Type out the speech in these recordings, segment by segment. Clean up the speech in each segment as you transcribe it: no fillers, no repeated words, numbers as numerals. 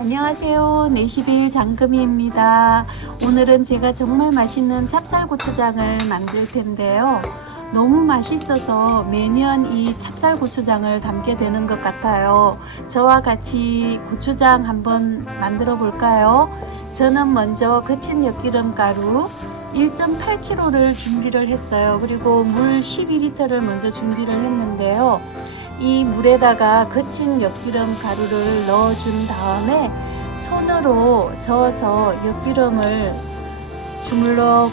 안녕하세요. 4시빌 장금이입니다. 오늘은 제가 정말 맛있는 찹쌀고추장을 만들 텐데요. 너무 맛있어서 매년 이 찹쌀고추장을 담게 되는 것 같아요. 저와 같이 고추장 한번 만들어 볼까요? 저는 먼저 거친 엿기름 가루 1.8kg를 준비를 했어요. 그리고 물 12리터를 먼저 준비를 했는데요. 이 물에다가 거친 엿기름 가루를 넣어준 다음에 손으로 저어서 엿기름을 주물럭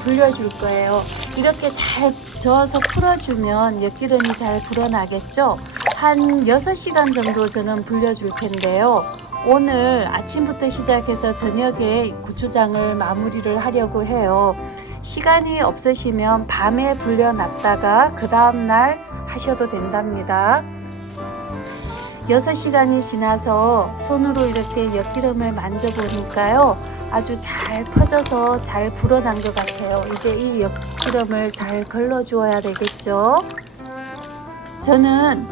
불려줄 거예요. 이렇게 잘 저어서 풀어주면 엿기름이 잘 불어나겠죠? 한 6시간 정도 저는 불려줄 텐데요. 오늘 아침부터 시작해서 저녁에 고추장을 마무리를 하려고 해요. 시간이 없으시면 밤에 불려놨다가 그 다음날 하셔도 된답니다. 6시간이 지나서 손으로 이렇게 엿기름을 만져보니까요, 아주 잘 퍼져서 잘 불어난 것 같아요. 이제 이 엿기름을 잘 걸러 주어야 되겠죠. 저는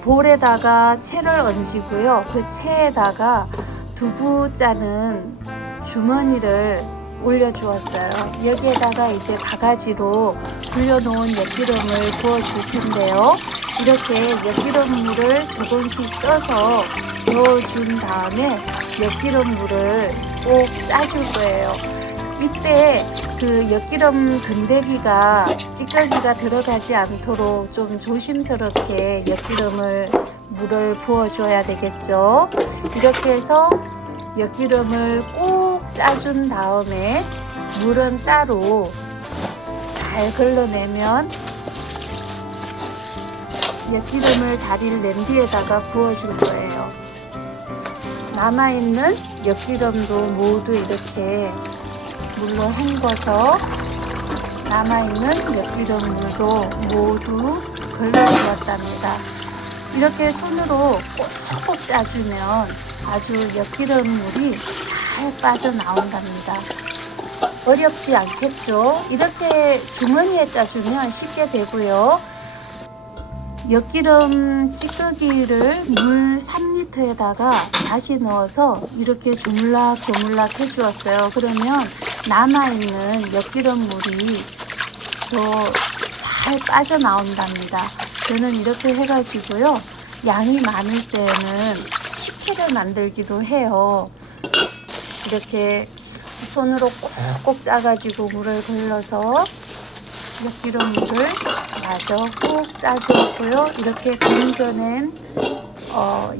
볼에다가 채를 얹이고요. 그 채에다가 두부 짜는 주머니를 올려 주었어요. 여기에다가 이제 바가지로 불려놓은 엿기름을 부어 줄 텐데요. 이렇게 엿기름물을 조금씩 떠서 넣어준 다음에 엿기름물을 꼭 짜줄 거예요. 이때 그 엿기름 건더기가 찌꺼기가 들어가지 않도록 좀 조심스럽게 물을 부어줘야 되겠죠. 이렇게 해서 엿기름을 꼭 짜준 다음에 물은 따로 잘 걸러내면 엿기름을 달일 냄비에다가 부어줄 거예요. 남아있는 엿기름도 모두 이렇게 물로 헹궈서 남아있는 엿기름물도 모두 걸러주었답니다. 이렇게 손으로 꼭꼭 짜주면 아주 엿기름물이 잘 빠져나온답니다. 어렵지 않겠죠? 이렇게 주머니에 짜주면 쉽게 되고요. 엿기름 찌꺼기를 물 3리터에다가 다시 넣어서 이렇게 조물락 해주었어요. 그러면 남아있는 엿기름물이 더 잘 빠져나온답니다. 저는 이렇게 해가지고요. 양이 많을 때는 식혜를 만들기도 해요. 이렇게 손으로 꼭꼭 짜가지고 물을 걸러서 엿기름물을 마저 꼭 짜주었고요. 이렇게 건져낸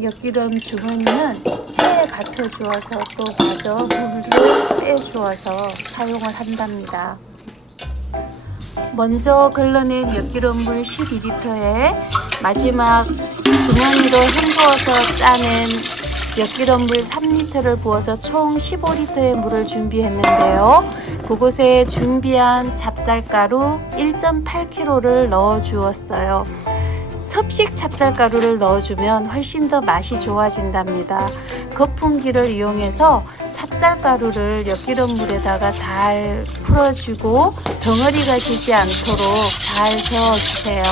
엿기름 주머니는 체에 받쳐 주어서 또 마저 물을 빼 주어서 사용을 한답니다. 먼저 걸러낸 엿기름물 12리터에 마지막 주머니로 헹구어서 짜낸 엿기름물 3리터를 부어서 총 15리터의 물을 준비했는데요. 그곳에 준비한 찹쌀가루 1.8kg를 넣어 주었어요. 섭식 찹쌀가루를 넣어주면 훨씬 더 맛이 좋아진답니다. 거품기를 이용해서 찹쌀가루를 엿기름물에다가 잘 풀어주고 덩어리가 지지 않도록 잘 저어주세요.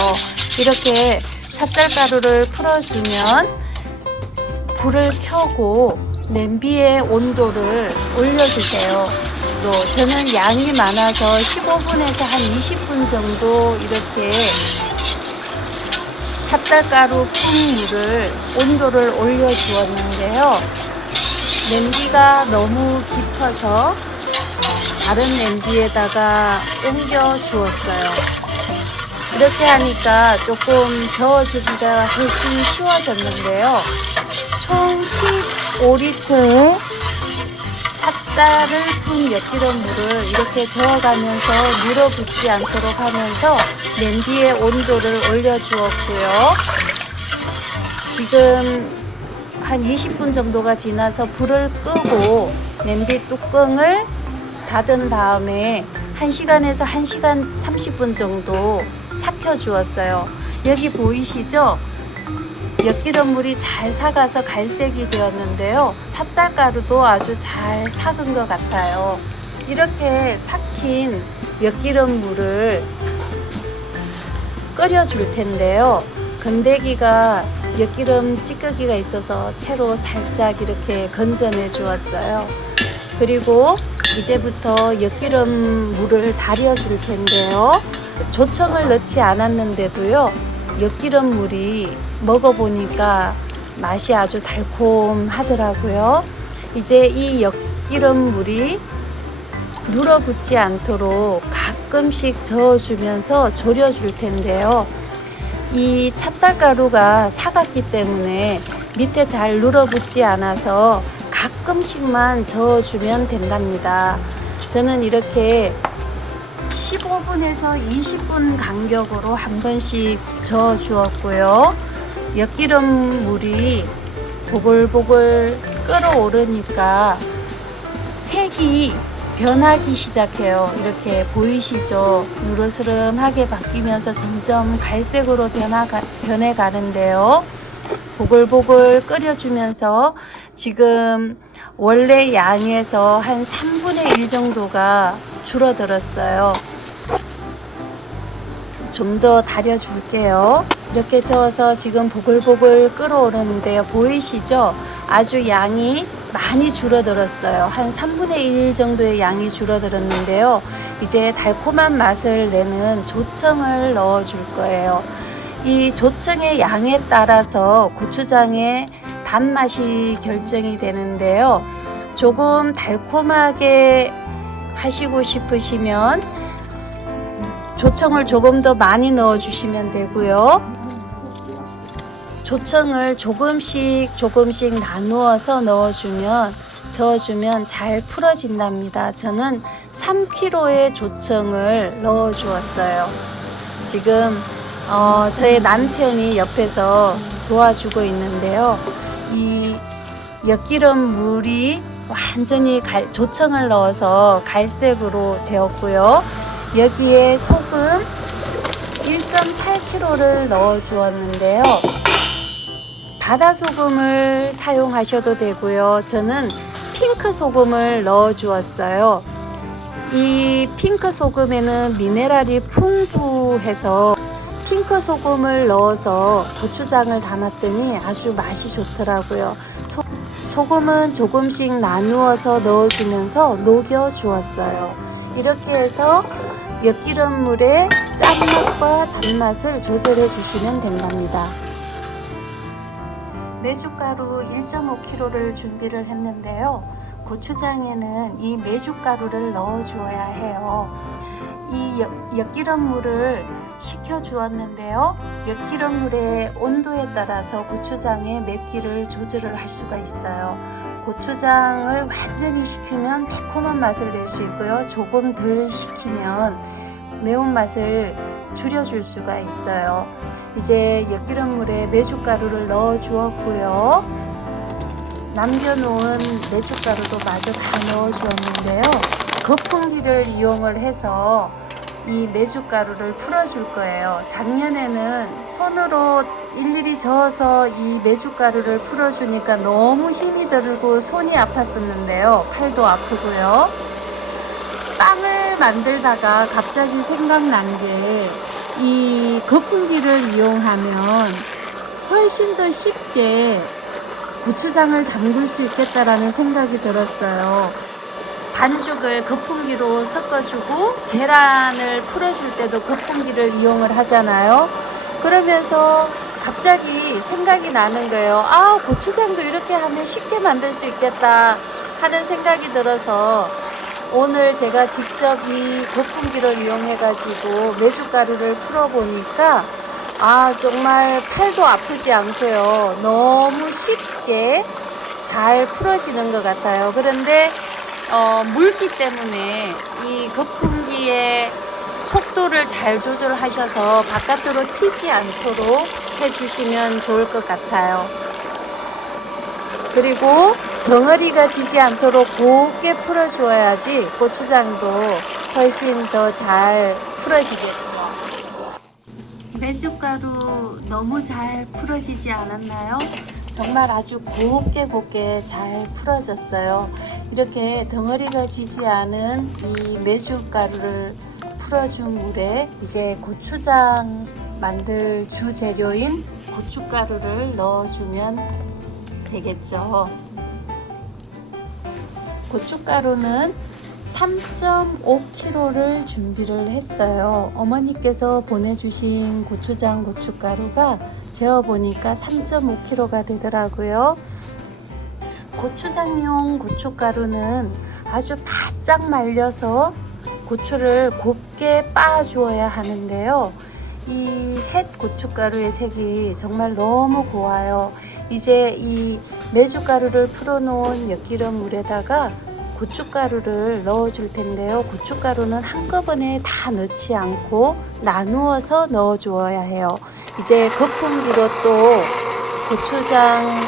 이렇게 찹쌀가루를 풀어주면 불을 켜고 냄비의 온도를 올려주세요. 또 저는 양이 많아서 15분에서 한 20분 정도 이렇게 찹쌀가루 푼 물을 온도를 올려 주었는데요. 냄비가 너무 깊어서 다른 냄비에다가 옮겨 주었어요. 이렇게 하니까 조금 저어주기가 훨씬 쉬워졌는데요. 총 15리터의 찹쌀을 푼 엿기름물을 이렇게 저어가면서 밀어붙지 않도록 하면서 냄비의 온도를 올려주었고요. 지금 한 20분 정도가 지나서 불을 끄고 냄비 뚜껑을 닫은 다음에 1시간에서 1시간 30분 정도 삭혀 주었어요. 여기 보이시죠? 엿기름물이 잘 삭아서 갈색이 되었는데요. 찹쌀가루도 아주 잘 삭은 것 같아요. 이렇게 삭힌 엿기름물을 끓여 줄 텐데요. 건더기가 엿기름 찌꺼기가 있어서 채로 살짝 이렇게 건져내 주었어요. 그리고 이제부터 엿기름 물을 달여 줄 텐데요. 조청을 넣지 않았는데도요, 엿기름 물이 먹어보니까 맛이 아주 달콤하더라고요. 이제 이 엿기름 물이 눌어붙지 않도록 가끔씩 저어주면서 졸여줄 텐데요. 이 찹쌀가루가 사갔기 때문에 밑에 잘 눌어붙지 않아서 가끔씩만 저어주면 된답니다. 저는 이렇게 15분에서 20분 간격으로 한 번씩 저어 주었고요. 엿기름 물이 보글보글 끓어오르니까 색이 변하기 시작해요. 이렇게 보이시죠? 누르스름하게 바뀌면서 점점 갈색으로 변해가는데요. 보글보글 끓여주면서 지금 원래 양에서 한 3분의 1 정도가 줄어들었어요. 좀 더 달여줄게요. 이렇게 저어서 지금 보글보글 끓어오르는데요. 보이시죠? 아주 양이 많이 줄어들었어요. 한 3분의 1 정도의 양이 줄어들었는데요. 이제 달콤한 맛을 내는 조청을 넣어 줄 거예요. 이 조청의 양에 따라서 고추장의 단맛이 결정이 되는데요. 조금 달콤하게 하시고 싶으시면 조청을 조금 더 많이 넣어 주시면 되고요. 조청을 조금씩 나누어서 저어주면 잘 풀어진답니다. 저는 3kg의 조청을 넣어 주었어요. 지금 저의 남편이 옆에서 도와주고 있는데요. 이 엿기름 물이 완전히 조청을 넣어서 갈색으로 되었고요. 여기에 소금 1.8kg를 넣어 주었는데요. 바다 소금을 사용하셔도 되고요. 저는 핑크 소금을 넣어 주었어요. 이 핑크 소금에는 미네랄이 풍부해서 핑크 소금을 넣어서 고추장을 담았더니 아주 맛이 좋더라고요. 소금은 조금씩 나누어서 넣어주면서 녹여 주었어요. 이렇게 해서 엿기름물의 짠맛과 단맛을 조절해 주시면 된답니다. 메주가루 1.5kg를 준비를 했는데요. 고추장에는 이 메주가루를 넣어 주어야 해요. 이 엿기름물을 식혀 주었는데요. 엿기름물의 온도에 따라서 고추장의 맵기를 조절을 할 수가 있어요. 고추장을 완전히 식히면 매콤한 맛을 낼 수 있고요. 조금 덜 식히면 매운맛을 줄여줄 수가 있어요. 이제 엿기름물에 메주가루를 넣어 주었고요. 남겨놓은 메주가루도 마저 다 넣어 주었는데요. 거품기를 이용을 해서 이 메주가루를 풀어줄 거예요. 작년에는 손으로 일일이 저어서 이 메주가루를 풀어주니까 너무 힘이 들고 손이 아팠었는데요. 팔도 아프고요. 빵을 만들다가 갑자기 생각난 게 이 거품기를 이용하면 훨씬 더 쉽게 고추장을 담글 수 있겠다라는 생각이 들었어요. 반죽을 거품기로 섞어주고 계란을 풀어줄 때도 거품기를 이용을 하잖아요. 그러면서 갑자기 생각이 나는 거예요. 아, 고추장도 이렇게 하면 쉽게 만들 수 있겠다 하는 생각이 들어서 오늘 제가 직접 이 거품기를 이용해 가지고 메주가루를 풀어 보니까 정말 팔도 아프지 않고요. 너무 쉽게 잘 풀어지는 것 같아요. 그런데 물기 때문에 이 거품기의 속도를 잘 조절하셔서 바깥으로 튀지 않도록 해주시면 좋을 것 같아요. 그리고 덩어리가 지지 않도록 곱게 풀어주어야지 고추장도 훨씬 더 잘 풀어지겠죠. 메주가루 너무 잘 풀어지지 않았나요? 정말 아주 곱게 잘 풀어졌어요. 이렇게 덩어리가 지지 않은 이 메주가루를 풀어준 물에 이제 고추장 만들 주재료인 고춧가루를 넣어주면 되겠죠. 고춧가루는 3.5kg를 준비를 했어요. 어머니께서 보내주신 고추장 고춧가루가 재어보니까 3.5kg가 되더라고요. 고추장용 고춧가루는 아주 바짝 말려서 고추를 곱게 빻아주어야 하는데요. 이 햇 고춧가루의 색이 정말 너무 고와요. 이제 이 메주가루를 풀어놓은 엿기름 물에다가 고춧가루를 넣어줄 텐데요. 고춧가루는 한꺼번에 다 넣지 않고 나누어서 넣어주어야 해요. 이제 거품기로 또 고추장에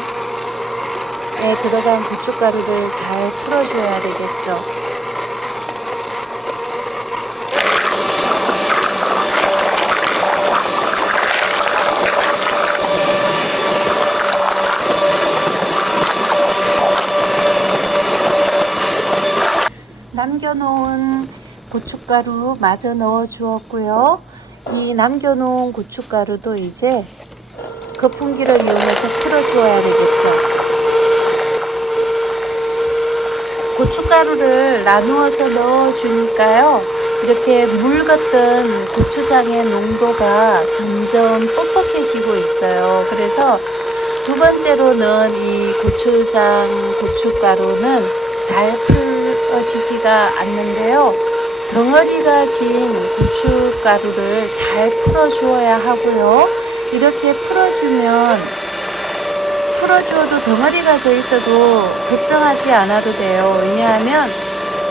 들어간 고춧가루를 잘 풀어줘야 되겠죠. 남겨놓은 고춧가루 마저 넣어 주었고요. 이 남겨놓은 고춧가루도 이제 거품기를 이용해서 풀어주어야 되겠죠. 고춧가루를 나누어서 넣어 주니까요, 이렇게 물 같던 고추장의 농도가 점점 뻑뻑해지고 있어요. 그래서 두 번째로 넣은 이 고추장 고춧가루는 잘 풀어지지가 않는데요. 덩어리가 진 고춧가루를 잘 풀어주어야 하고요. 이렇게 풀어주어도 덩어리가 져 있어도 걱정하지 않아도 돼요. 왜냐하면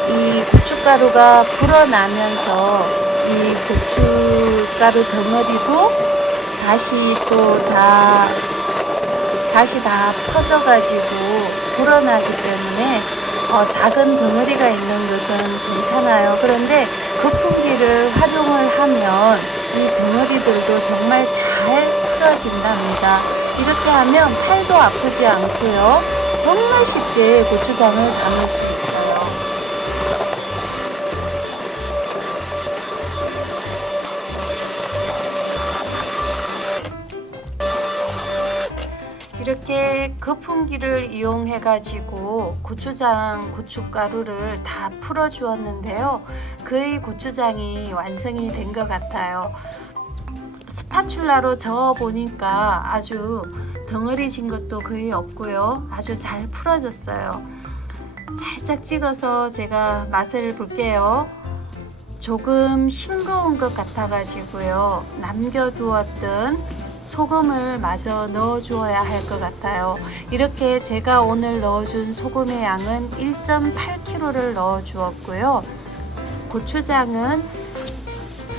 이 고춧가루가 불어나면서 이 고춧가루 덩어리도 다시 다 퍼져가지고 불어나기 때문에 작은 덩어리가 있는 것은 괜찮아요. 그런데 거품기를 활용을 하면 이 덩어리들도 정말 잘 풀어진답니다. 이렇게 하면 팔도 아프지 않고요. 정말 쉽게 고추장을 담을 수 있어요. 이렇게 거품기를 이용해 가지고 고추장 고춧가루를 다 풀어 주었는데요. 거의 고추장이 완성이 된 것 같아요. 스파츌라로 저어 보니까 아주 덩어리 진 것도 거의 없고요. 아주 잘 풀어졌어요. 살짝 찍어서 제가 맛을 볼게요. 조금 싱거운 것 같아 가지고요. 남겨두었던 소금을 마저 넣어 주어야 할 것 같아요. 이렇게 제가 오늘 넣어준 소금의 양은 1.8kg를 넣어 주었고요. 고추장은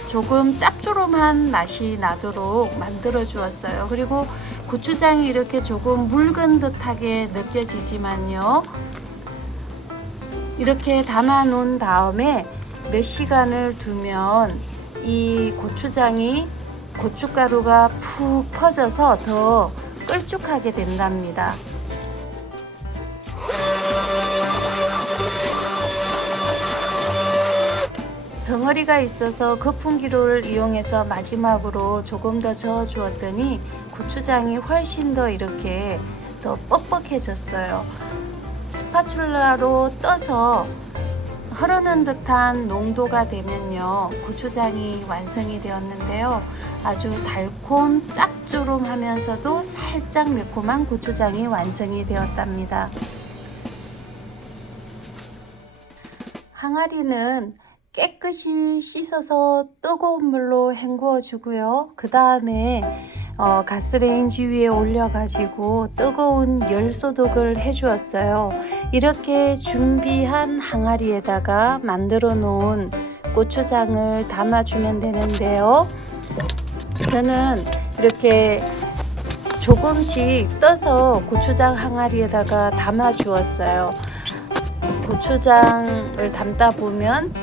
조금 짭조름한 맛이 나도록 만들어 주었어요. 그리고 고추장이 이렇게 조금 묽은 듯하게 느껴지지만요, 이렇게 담아 놓은 다음에 몇 시간을 두면 이 고춧가루가 푹 퍼져서 더 끌쭉하게 된답니다. 덩어리가 있어서 거품기를 이용해서 마지막으로 조금 더 저어 주었더니 고추장이 훨씬 더 이렇게 더 뻑뻑해졌어요. 스파츌라로 떠서 흐르는 듯한 농도가 되면요, 고추장이 완성이 되었는데요. 아주 달콤 짭조름하면서도 살짝 매콤한 고추장이 완성이 되었답니다. 항아리는 깨끗이 씻어서 뜨거운 물로 헹구어 주고요. 그 다음에 가스레인지 위에 올려 가지고 뜨거운 열 소독을 해 주었어요. 이렇게 준비한 항아리에다가 만들어 놓은 고추장을 담아 주면 되는데요. 저는 이렇게 조금씩 떠서 고추장 항아리에다가 담아 주었어요. 고추장을 담다 보면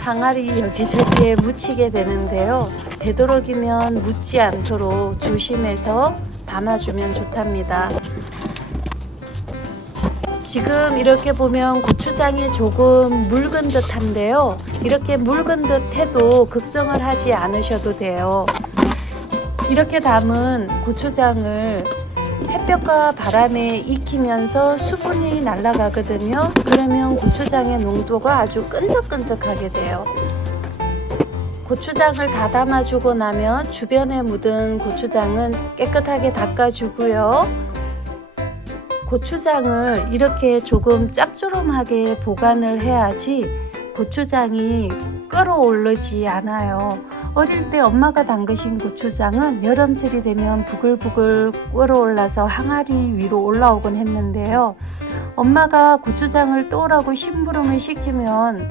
항아리 여기저기에 묻히게 되는데요. 되도록이면 묻지 않도록 조심해서 담아주면 좋답니다. 지금 이렇게 보면 고추장이 조금 묽은 듯한데요. 이렇게 묽은 듯 해도 걱정을 하지 않으셔도 돼요. 이렇게 담은 고추장을 햇볕과 바람에 익히면서 수분이 날아가거든요. 그러면 고추장의 농도가 아주 끈적끈적하게 돼요. 고추장을 다 담아주고 나면 주변에 묻은 고추장은 깨끗하게 닦아주고요. 고추장을 이렇게 조금 짭조름하게 보관을 해야지 고추장이 끓어오르지 않아요. 어릴 때 엄마가 담그신 고추장은 여름철이 되면 부글부글 끓어올라서 항아리 위로 올라오곤 했는데요. 엄마가 고추장을 떠오라고 심부름을 시키면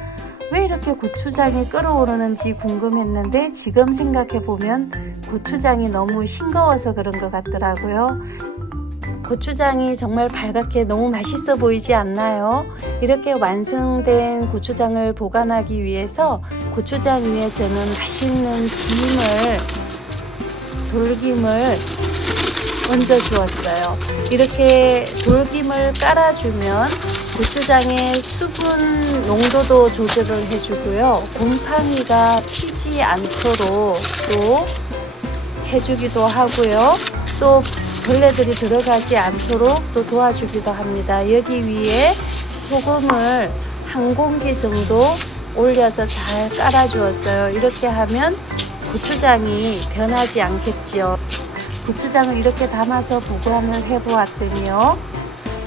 왜 이렇게 고추장이 끓어오르는지 궁금했는데 지금 생각해보면 고추장이 너무 싱거워서 그런 것 같더라고요. 고추장이 정말 발갛게 너무 맛있어 보이지 않나요? 이렇게 완성된 고추장을 보관하기 위해서 고추장 위에 저는 맛있는 돌김을 얹어 주었어요. 이렇게 돌김을 깔아주면 고추장의 수분 농도도 조절을 해주고요. 곰팡이가 피지 않도록 또 해주기도 하고요. 또 벌레들이 들어가지 않도록 또 도와주기도 합니다. 여기 위에 소금을 한 공기 정도 올려서 잘 깔아 주었어요. 이렇게 하면 고추장이 변하지 않겠지요. 고추장을 이렇게 담아서 보관을 해 보았더니요,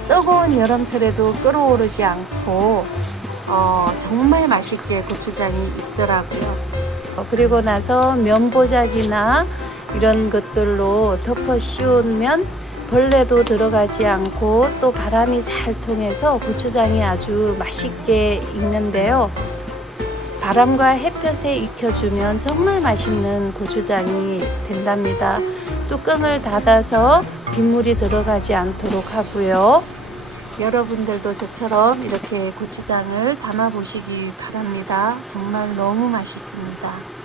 뜨거운 여름철에도 끓어오르지 않고 정말 맛있게 고추장이 있더라고요. 그리고 나서 면보자기나 이런 것들로 덮어 씌우면 벌레도 들어가지 않고 또 바람이 잘 통해서 고추장이 아주 맛있게 익는데요. 바람과 햇볕에 익혀주면 정말 맛있는 고추장이 된답니다. 뚜껑을 닫아서 빗물이 들어가지 않도록 하고요. 여러분들도 저처럼 이렇게 고추장을 담아 보시기 바랍니다. 정말 너무 맛있습니다.